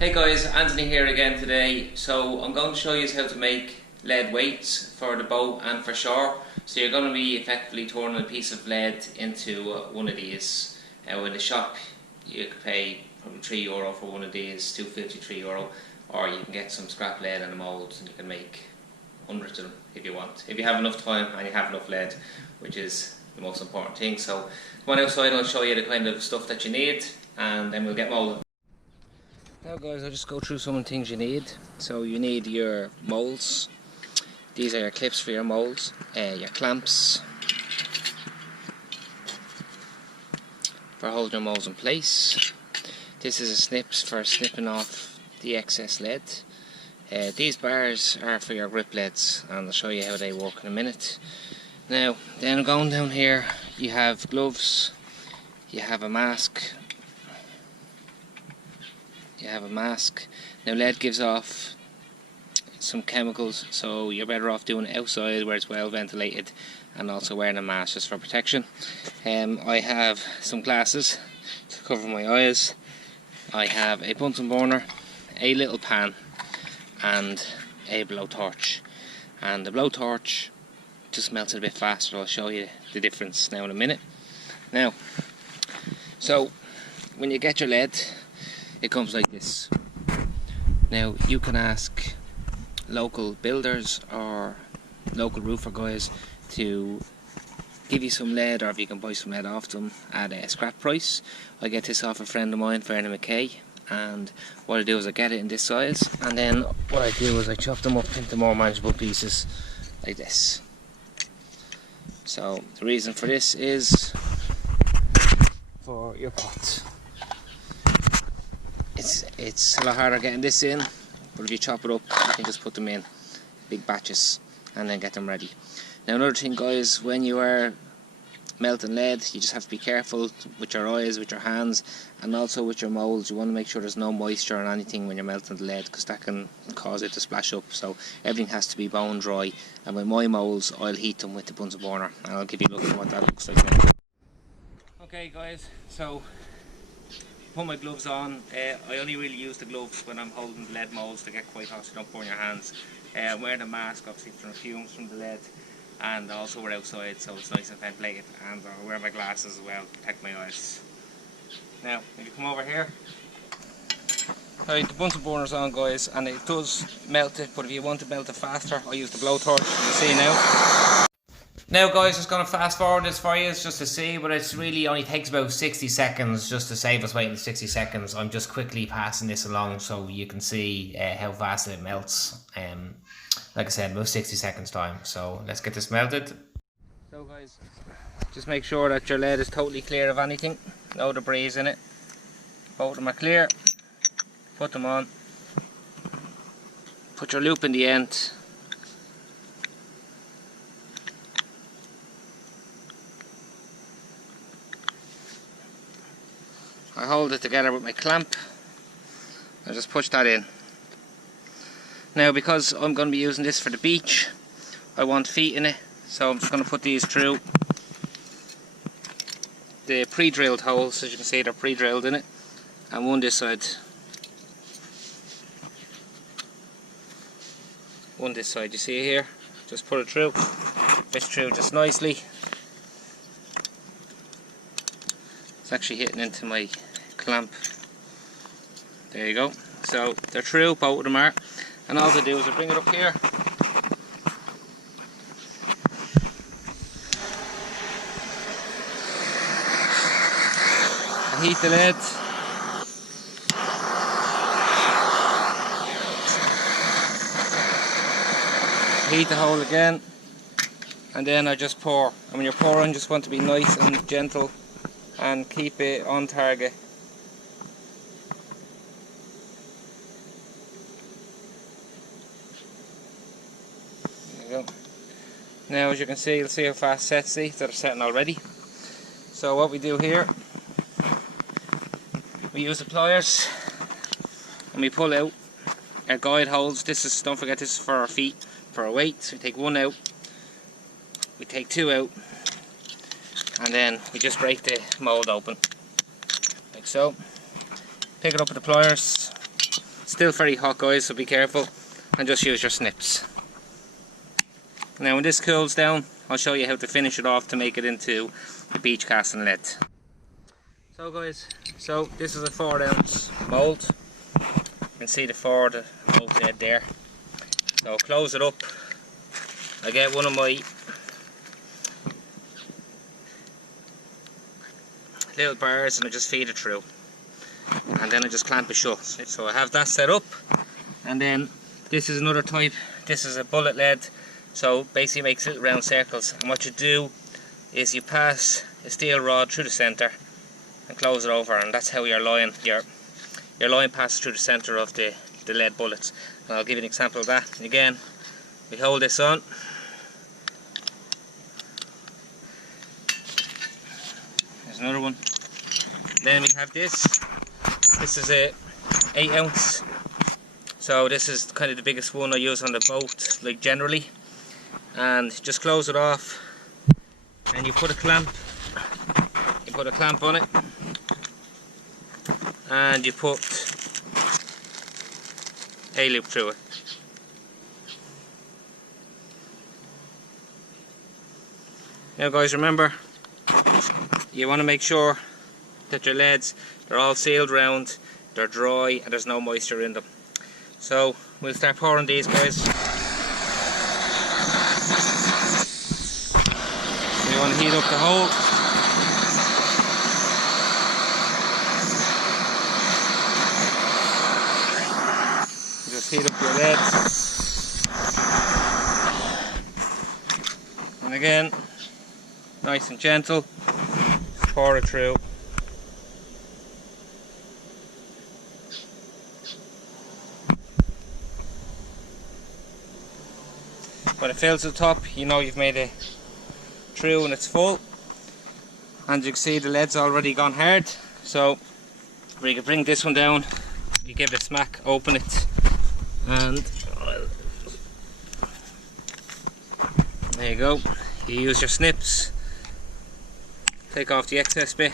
Hey guys, Anthony here again today. So I'm going to show you how to make lead weights for the boat and for shore. So you're going to be effectively turning a piece of lead into one of these. In the shop you could pay probably €3 for one of these, €2.50, €3, or you can get some scrap lead and a mould and you can make hundreds of them if you want. If you have enough time and you have enough lead, which is the most important thing. So come on outside and I'll show you the kind of stuff that you need and then we'll get moulding. Now guys, I'll just go through some of the things you need. So you need your moulds. These are your clips for your moulds, your clamps for holding your moulds in place. This is a snips for snipping off the excess lead. These bars are for your grip leads and I'll show you how they work in a minute. Now, then going down here you have gloves, you have a mask. Now lead gives off some chemicals, so you're better off doing it outside where it's well ventilated and also wearing a mask just for protection. I have some glasses to cover my eyes. I have a Bunsen burner, a little pan and a blowtorch. And the blowtorch just melts it a bit faster. I'll show you the difference now in a minute. Now, so when you get your lead, it comes like this. Now you can ask local builders or local roofer guys to give you some lead, or if you can buy some lead off them at a scrap price. I get this off a friend of mine, Fernie McKay, and what I do is I get it in this size, and then what I do is I chop them up into more manageable pieces like this. So the reason for this is for your pots. It's a lot harder getting this in, but if you chop it up you can just put them in big batches and then get them ready. Now another thing guys, when you are melting lead you just have to be careful with your eyes, with your hands and also with your moulds. You want to make sure there's no moisture or anything when you're melting the lead, because that can cause it to splash up. So everything has to be bone dry, and with my moulds I'll heat them with the Bunsen burner and I'll give you a look at what that looks like now. Okay guys, so put my gloves on. I only really use the gloves when I'm holding the lead moulds to get quite hot so you don't burn your hands. I'm wearing a mask obviously from the fumes from the lead, and also we're outside so it's nice and ventilated, and I'll wear my glasses as well to protect my eyes. Now if you come over here, right, the Bunsen burner's on guys, and it does melt it, but if you want to melt it faster I use the blowtorch, you can see now. Now guys, just going to fast forward this for you just to see, but it's really only takes about 60 seconds just to save us waiting 60 seconds. I'm just quickly passing this along so you can see how fast it melts. Like I said, about 60 seconds time. So let's get this melted. So guys, just make sure that your lead is totally clear of anything. No debris in it. Both of them are clear. Put them on. Put your loop in the end. I hold it together with my clamp and just push that in. Now because I'm going to be using this for the beach, I want feet in it, so I'm just going to put these through the pre-drilled holes. As you can see, they're pre-drilled in it, and one this side. One this side, you see here, just put it through, fish through just nicely. It's actually hitting into my clamp. There you go. So they're through, both of them are. And all I do is I bring it up here. I heat the lead. Heat the hole again. And then I just pour. And when you're pouring, just want to be nice and gentle and keep it on target. There you go. Now as you can see, you'll see how fast sets see that are setting already. So what we do here, we use the pliers and we pull out our guide holes. This is, don't forget, this is for our feet, for our weights. We take one out, we take two out, and then we just break the mould open like so. Pick it up with the pliers, still very hot, guys, so be careful and just use your snips. Now when this cools down, I'll show you how to finish it off to make it into the beach casting lead. So guys, this is a 4-ounce mould. You can see the 4 mould lead there. So I'll close it up. I get one of my little bars and I just feed it through, and then I just clamp it shut. So I have that set up, and then this is another type. This is a bullet lead, so basically makes little round circles, and what you do is you pass a steel rod through the centre and close it over, and that's how your line passes through the centre of the lead bullets. And I'll give you an example of that. Again, we hold this on. There's another one. Then we have this. This is a 8-ounce. So this is kind of the biggest one I use on the boat, like generally. And just close it off, and you put a clamp. You put a clamp on it, and you put a loop through it. Now guys, remember, you want to make sure that your leads, they're all sealed round, they're dry, and there's no moisture in them. So we'll start pouring these, guys. So you want to heat up the hole. Just heat up your leads. And again, nice and gentle, just pour it through. When it fills to the top, you know you've made it through and it's full. And you can see the lead's already gone hard. So we can bring this one down, you give it a smack, open it, and there you go. You use your snips, take off the excess bit,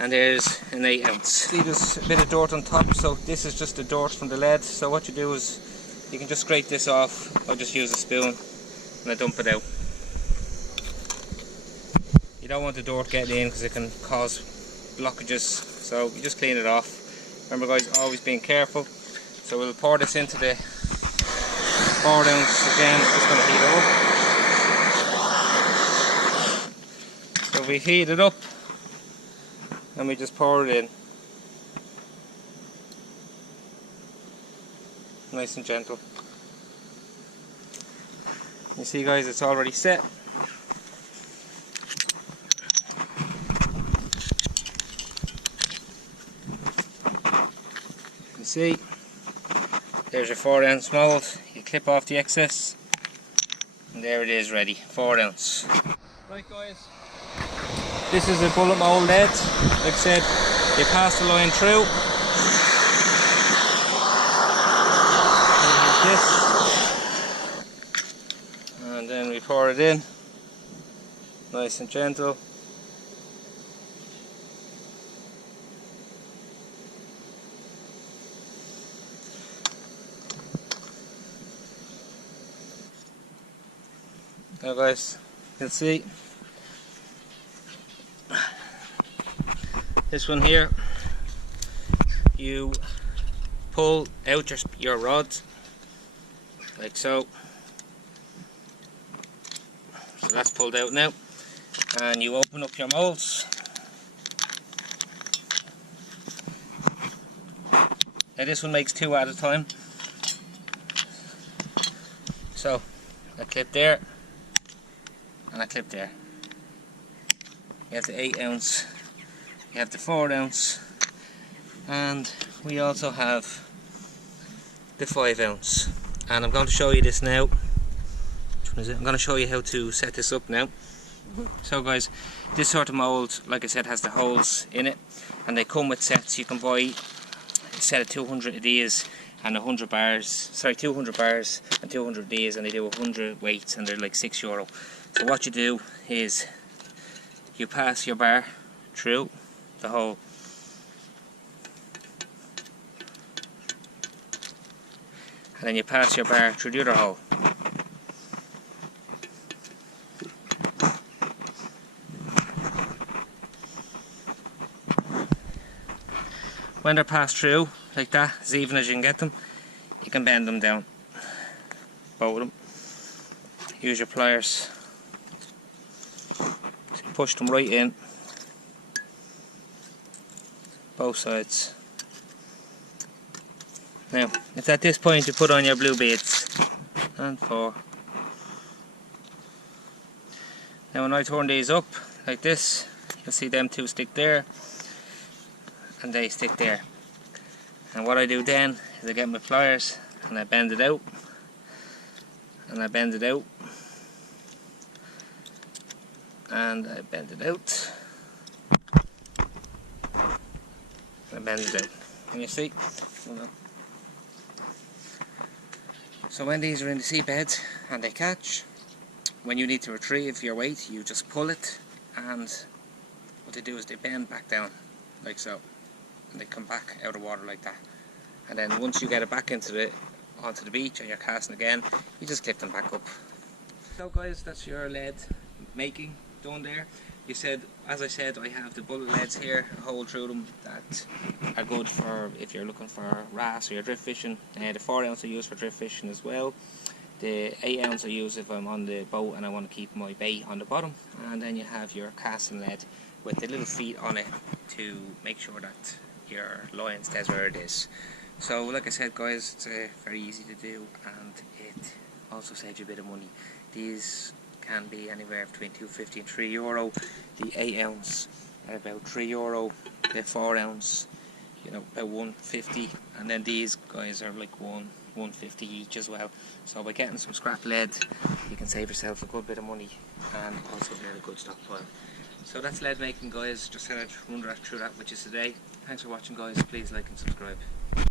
and there's an 8-ounce. See, there's a bit of dirt on top, so this is just the dirt from the lead. So what you do is you can just scrape this off, or just use a spoon and I dump it out. You don't want the dirt getting in because it can cause blockages, so you just clean it off. Remember guys, always being careful. So we'll pour this into the 4-ounce again, just going to heat it up. So we heat it up and we just pour it in. Nice and gentle. You see guys, it's already set. You see, there's your 4-ounce mould. You clip off the excess, and there it is, ready, 4-ounce. Right guys, this is a bullet mould lead. Like I said, you pass the line through. This, and then we pour it in, nice and gentle. Now guys, you'll see this one here, you pull out your rods like so. So that's pulled out now, and you open up your moulds. Now this one makes 2 at a time. So a clip there and a clip there. You have the 8-ounce, you have the 4-ounce, and we also have the 5-ounce. And I'm going to show you this now. Which one is it? I'm going to show you how to set this up now. So guys, this sort of mould, like I said, has the holes in it, and they come with sets. You can buy a set of 200 of these and 100 bars, sorry, 200 bars and 200 of these, and they do 100 weights, and they're like €6. So what you do is you pass your bar through the hole, and then you pass your bar through the other hole. When they're passed through like that, as even as you can get them, you can bend them down, both of them. Use your pliers to push them right in, both sides. Now, if at this point you put on your blue beads, and 4. Now when I turn these up like this, you'll see them 2 stick there, and they stick there. And what I do then is I get my pliers and I bend it out, and I bend it out, and I bend it out, and I bend it out. And you see, so when these are in the seabed and they catch, when you need to retrieve your weight, you just pull it, and what they do is they bend back down like so, and they come back out of water like that. And then once you get it back onto the beach and you're casting again, you just clip them back up. So guys, that's your lead making done there. As I said, I have the bullet leads here, a hole through them, that are good for if you're looking for wrasse or you're drift fishing. The 4 ounce I use for drift fishing as well. The 8 ounce I use if I'm on the boat and I want to keep my bait on the bottom. And then you have your casting lead with the little feet on it to make sure that your line stays where it is. So like I said guys, it's very easy to do, and it also saves you a bit of money. These can be anywhere between €2.50 and €3. The 8 ounce are about €3. The 4 ounce, you know, about $1.50, and then these guys are like $1.50 each as well. So by getting some scrap lead, you can save yourself a good bit of money and also get a good stockpile. So that's lead making guys. Just thought I'd run through that with you today. Thanks for watching guys. Please like and subscribe.